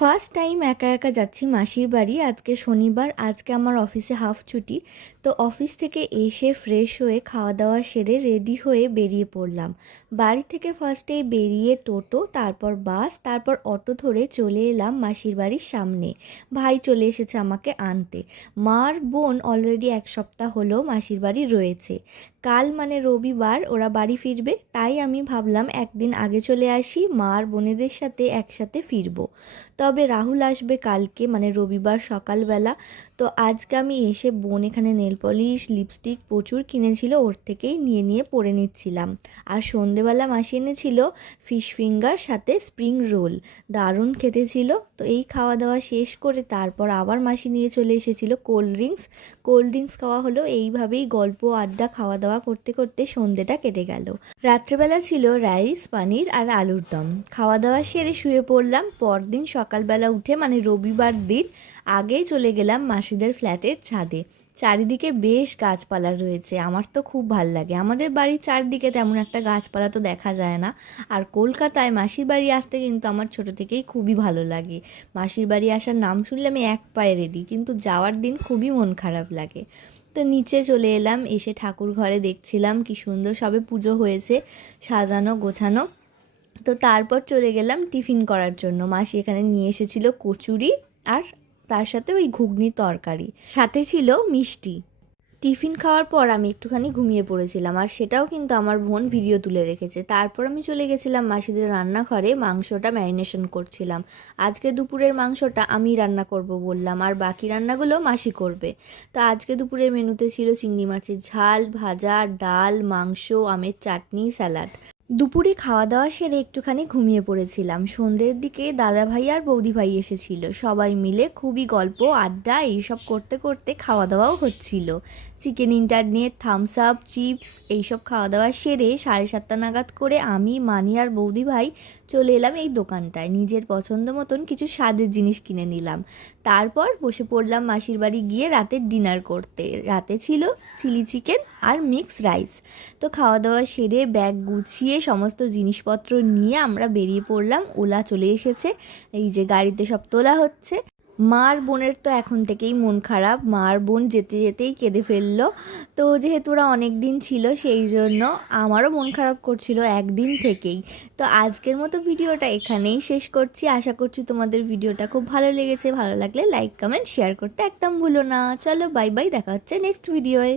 First time একা একা যাচ্ছি মাসির বাড়ি। আজকে শনিবার, আজকে আমার অফিসে হাফ ছুটি। তো অফিস থেকে এসে ফ্রেশ হয়ে খাওয়া দাওয়া সেরে রেডি হয়ে বেরিয়ে পড়লাম। বাড়ি থেকে ফার্স্টে বেরিয়ে টোটো, তারপর বাস, তারপর অটো ধরে চলে এলাম মাসির বাড়ির সামনে। ভাই চলে এসেছে আমাকে আনতে। মার বোন অলরেডি এক সপ্তাহ হলো মাসির বাড়ি রয়েছে। কাল মানে রবিবার ওরা বাড়ি ফিরবে, তাই আমি ভাবলাম একদিন আগে চলে আসি, মার বোনেদের সাথে একসাথে ফিরবো। তবে রাহুল আসবে কালকে মানে রবিবার সকালবেলা। তো আজকে আমি এসে বোন এখানে নেল পলিশ লিপস্টিক প্রচুর কিনেছিল, ওর থেকেই নিয়ে নিয়ে পরে নিচ্ছিলাম। আর সন্ধেবেলা মাসি এনেছিল ফিশ ফিঙ্গার সাথে স্প্রিং রোল, দারুণ খেতে ছিল। তো এই খাওয়া দাওয়া শেষ করে তারপর আবার মাসি নিয়ে চলে এসেছিল কোল্ড ড্রিঙ্কস খাওয়া হলো। এইভাবেই গল্প আড্ডা খাওয়া দাওয়া করতে করতে সন্ধেটা কেটে গেল। রাত্রেবেলা ছিল রাইস পানির আর আলুর দম। খাওয়া দাওয়া সেরে শুয়ে পড়লাম। পরদিন সকালবেলা উঠে মানে রবিবার দিন আগেই চলে গেলাম মাসিদের ফ্ল্যাটের ছাদে। চারিদিকে বেশ গাছপালা রয়েছে, আমার তো খুব ভাল লাগে। আমাদের বাড়ির চারদিকে তেমন একটা গাছপালা তো দেখা যায় না। আর কলকাতায় মাসির বাড়ি আসতে কিন্তু আমার ছোটো থেকেই খুবই ভালো লাগে। মাসির বাড়ি আসার নাম শুনলে আমি এক পায়ে রেডি, কিন্তু যাওয়ার দিন খুবই মন খারাপ লাগে। তো নিচে চলে এলাম, এসে ঠাকুর ঘরে দেখছিলাম কি সুন্দর সবে পুজো হয়েছে, সাজানো গোছানো। তো তারপর চলে গেলাম টিফিন করার জন্য। মাসি এখানে নিয়ে এসেছিল কচুরি আর তার সাথে ওই ঘুগনি তরকারি, সাথে ছিল মিষ্টি। টিফিন খাওয়ার পর আমি একটুখানি ঘুমিয়ে পড়েছিলাম, আর সেটাও কিন্তু আমার বোন ভিডিও তুলে রেখেছে। তারপর আমি চলে গেছিলাম মাসিদের রান্নাঘরে, মাংসটা ম্যারিনেশন করছিলাম। আজকে দুপুরের মাংসটা আমি রান্না করব বললাম, আর বাকি রান্নাগুলো মাসি করবে। তো আজকে দুপুরের মেনুতে ছিল চিংড়ি মাছের ঝাল, ভাজা, ডাল, মাংস, আমের চাটনি, স্যালাড। দুপুরে খাওয়া দাওয়া সেরে একটুখানি ঘুমিয়ে পড়েছিলাম। সন্ধ্যের দিকে দাদা ভাই আর বৌদি ভাই এসেছিল, সবাই মিলে খুবই গল্প আড্ডা এইসব করতে করতে খাওয়া দাওয়াও হচ্ছিল। Chicken internet, Thums Up, chips এইসব খাওয়া দাওয়া সেরে 7:30 নাগাদ করে আমি, মানি আর বৌদি ভাই চলে এলাম এই দোকানটায়। নিজের পছন্দ মতন কিছু স্বাদের জিনিস কিনে নিলাম। তারপর বসে পড়লাম মাসির বাড়ি গিয়ে রাতের ডিনার করতে। রাতে ছিল চিলি চিকেন আর মিক্স রাইস। তো খাওয়া দাওয়া সেরে ব্যাগ গুছিয়ে সমস্ত জিনিসপত্র নিয়ে আমরা বেরিয়ে পড়লাম। ওলা চলে এসেছে, এই যে গাড়িতে সব তোলা হচ্ছে। মার বোনের তো এখন থেকেই মন খারাপ, মার বোন যেতে যেতেই কেঁদে ফেললো। তো যেহেতু ওরা অনেক দিন ছিল সেই জন্য আমারও মন খারাপ করছিল একদিন থেকেই। তো আজকের মতো ভিডিওটা এখানেই শেষ করছি। আশা করছি তোমাদের ভিডিওটা খুব ভালো লেগেছে। ভালো লাগলে লাইক কমেন্ট শেয়ার করতে একদম ভুলো না। চলো বাই বাই, দেখা হচ্ছে নেক্সট ভিডিওয়ে।